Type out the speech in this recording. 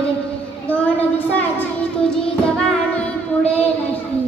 दोन दिसाची तुझी जबानी पुढे नाही